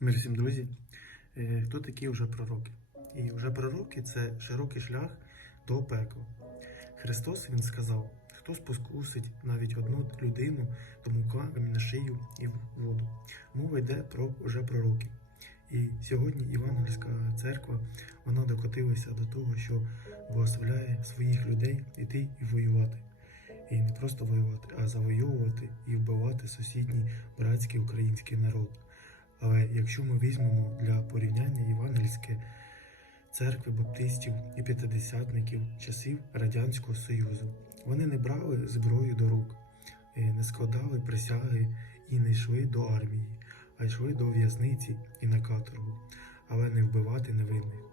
Мир всім друзі. Е, Хто такі вже пророки? І вже пророки це широкий шлях до пекла. Христос Він сказав: хто спокусить навіть одну людину, тому камінь на шию і в воду. Мова йде про вже пророків. І сьогодні Євангельська церква вона докотилася до того, що благословляє своїх людей іти і воювати. І не просто воювати, а завойовувати і вбивати сусідній братський український народ. Але якщо ми візьмемо для порівняння євангельське церкви баптистів і п'ятидесятників часів Радянського Союзу, вони не брали зброю до рук, е, не складали присяги і не йшли до армії, а йшли до в'язниці і на каторгу, але не вбивати невинних,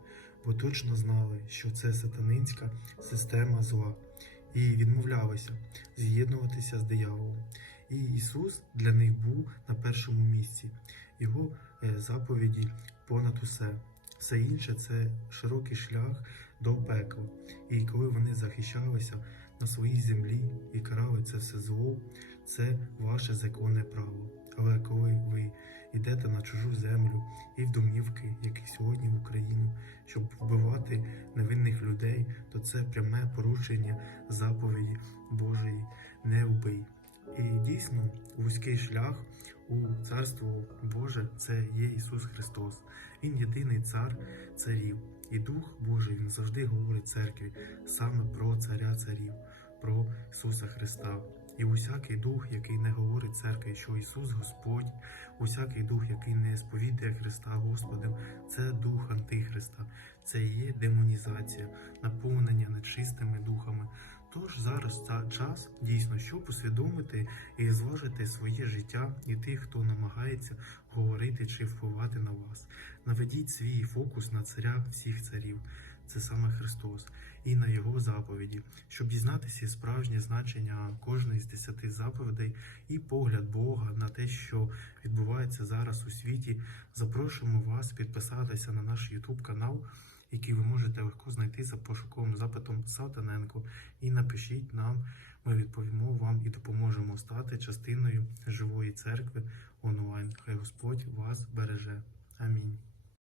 бо точно знали, що це сатанинська система зла, і відмовлялися з'єднуватися з дияволом. І Ісус для них був на першому місці, Його е, заповіді понад усе. Все інше це широкий шлях до пекла. І коли вони захищалися на своїй землі і карали це все зло, це ваше законне право. Але коли ви йдете на чужу землю і в домівки, як і сьогодні в Україну, щоб вбивати невинних людей, то це пряме порушення заповіді Божої не вбий. Дійсно вузький шлях у Царство Боже це є Ісус Христос. Він єдиний цар царів. І Дух Божий Він завжди говорить церкві саме про царя царів, про Ісуса Христа. І усякий дух, який не говорить церкві, що Ісус Господь, усякий дух, який не сповідує Христа Господем, це дух Антихриста, це є демонізація, наповнення нечистими духами. Тож зараз та час дійсно, щоб усвідомити і зважити своє життя і тих, хто намагається говорити чи впливати на вас. Наведіть свій фокус на царя всіх царів, це саме Христос, і на Його заповіді, щоб дізнатися справжнє значення кожної з десяти заповідей і погляд Бога на те, що відбувається зараз у світі. Запрошуємо вас підписатися на наш YouTube канал який ви можете легко знайти за пошуковим запитом Салтаненко, і напишіть нам, ми відповімо вам і допоможемо стати частиною живої церкви онлайн. Хай Господь вас береже. Амінь.